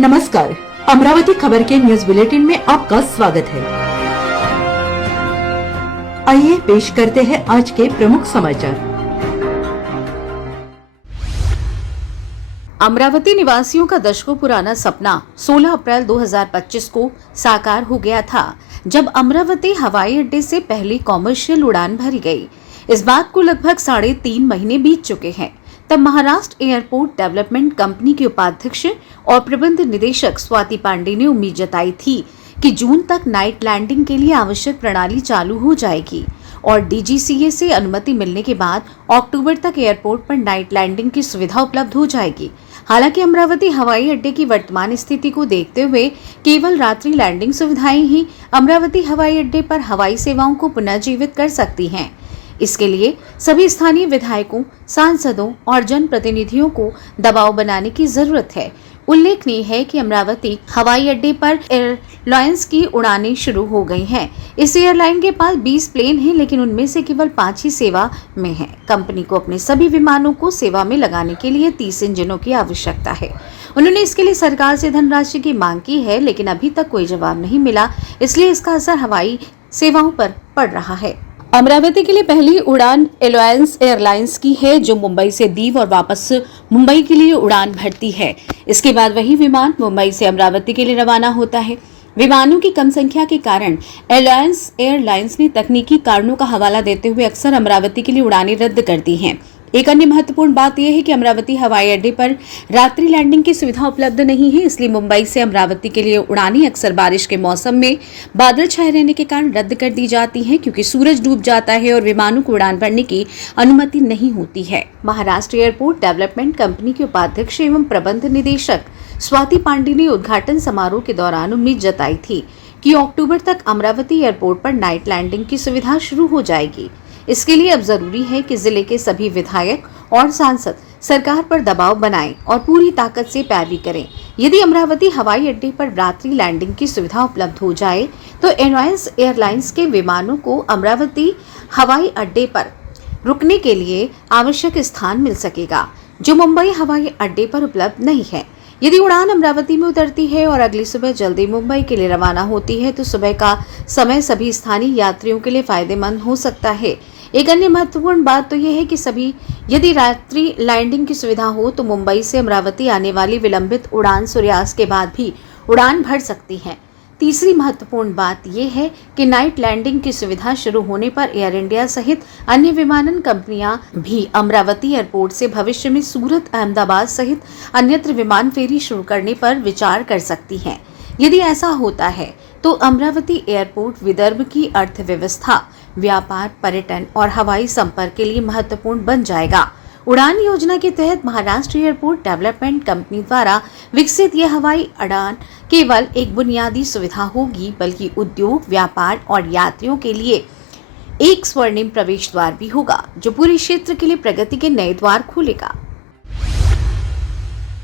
नमस्कार, अमरावती खबर के न्यूज बुलेटिन में आपका स्वागत है। आइए पेश करते हैं आज के प्रमुख समाचार। अमरावती निवासियों का दशकों पुराना सपना 16 अप्रैल 2025 को साकार हो गया था, जब अमरावती हवाई अड्डे से पहली कॉमर्शियल उड़ान भरी गई। इस बात को लगभग 3.5 महीने बीत चुके हैं। तब महाराष्ट्र एयरपोर्ट डेवलपमेंट कंपनी के उपाध्यक्ष और प्रबंध निदेशक स्वाति पांडे ने उम्मीद जताई थी कि जून तक नाइट लैंडिंग के लिए आवश्यक प्रणाली चालू हो जाएगी और डीजीसीए से अनुमति मिलने के बाद अक्टूबर तक एयरपोर्ट पर नाइट लैंडिंग की सुविधा उपलब्ध हो जाएगी। हालांकि अमरावती हवाई अड्डे की वर्तमान स्थिति को देखते हुए केवल रात्रि लैंडिंग सुविधाएं ही अमरावती हवाई अड्डे पर हवाई सेवाओं को पुनर्जीवित कर सकती हैं। इसके लिए सभी स्थानीय विधायकों, सांसदों और जनप्रतिनिधियों को दबाव बनाने की जरूरत है। उल्लेखनीय है कि अमरावती हवाई अड्डे पर एयरलाइंस की उड़ानें शुरू हो गई हैं। इस एयरलाइन के पास 20 प्लेन हैं, लेकिन उनमें से केवल 5 ही सेवा में हैं। कंपनी को अपने सभी विमानों को सेवा में लगाने के लिए 30 इंजनों की आवश्यकता है। उन्होंने इसके लिए सरकार से धनराशि की मांग की है, लेकिन अभी तक कोई जवाब नहीं मिला, इसलिए इसका असर हवाई सेवाओं पर पड़ रहा है। अमरावती के लिए पहली उड़ान एलायंस एयरलाइंस की है, जो मुंबई से दीव और वापस मुंबई के लिए उड़ान भरती है। इसके बाद वही विमान मुंबई से अमरावती के लिए रवाना होता है। विमानों की कम संख्या के कारण एलायंस एयरलाइंस ने तकनीकी कारणों का हवाला देते हुए अक्सर अमरावती के लिए उड़ानें रद्द कर दी हैं। एक अन्य महत्वपूर्ण बात यह है कि अमरावती हवाई अड्डे पर रात्रि लैंडिंग की सुविधा उपलब्ध नहीं है, इसलिए मुंबई से अमरावती के लिए उड़ानें अक्सर बारिश के मौसम में बादल छाए रहने के कारण रद्द कर दी जाती हैं, क्योंकि सूरज डूब जाता है और विमानों को उड़ान भरने की अनुमति नहीं होती है। महाराष्ट्र एयरपोर्ट डेवलपमेंट कंपनी के उपाध्यक्ष एवं प्रबंध निदेशक स्वाति पांडे ने उद्घाटन समारोह के दौरान उम्मीद जताई थी कि अक्टूबर तक अमरावती एयरपोर्ट पर नाइट लैंडिंग की सुविधा शुरू हो जाएगी। इसके लिए अब जरूरी है कि जिले के सभी विधायक और सांसद सरकार पर दबाव बनाएं और पूरी ताकत से पैरवी करें। यदि अमरावती हवाई अड्डे पर रात्रि लैंडिंग की सुविधा उपलब्ध हो जाए तो एलायंस एयरलाइंस के विमानों को अमरावती हवाई अड्डे पर रुकने के लिए आवश्यक स्थान मिल सकेगा, जो मुंबई हवाई अड्डे पर उपलब्ध नहीं है। यदि उड़ान अमरावती में उतरती है और अगली सुबह जल्दी मुंबई के लिए रवाना होती है, तो सुबह का समय सभी स्थानीय यात्रियों के लिए फायदेमंद हो सकता है। एक अन्य महत्वपूर्ण बात तो यह है कि यदि रात्रि लैंडिंग की सुविधा हो तो मुंबई से अमरावती आने वाली विलंबित उड़ान सूर्यास्त के बाद भी उड़ान भर सकती है। तीसरी महत्वपूर्ण बात यह है कि नाइट लैंडिंग की सुविधा शुरू होने पर एयर इंडिया सहित अन्य विमानन कंपनियां भी अमरावती एयरपोर्ट से भविष्य में सूरत, अहमदाबाद सहित अन्यत्र विमान फेरी शुरू करने पर विचार कर सकती हैं। यदि ऐसा होता है तो अमरावती एयरपोर्ट विदर्भ की अर्थव्यवस्था, व्यापार, पर्यटन और हवाई संपर्क के लिए महत्वपूर्ण बन जाएगा। उड़ान योजना के तहत महाराष्ट्र एयरपोर्ट डेवलपमेंट कंपनी द्वारा विकसित यह हवाई उड़ान केवल एक बुनियादी सुविधा होगी, बल्कि उद्योग, व्यापार और यात्रियों के लिए एक स्वर्णिम प्रवेश द्वार भी होगा, जो पूरे क्षेत्र के लिए प्रगति के नए द्वार खोलेगा।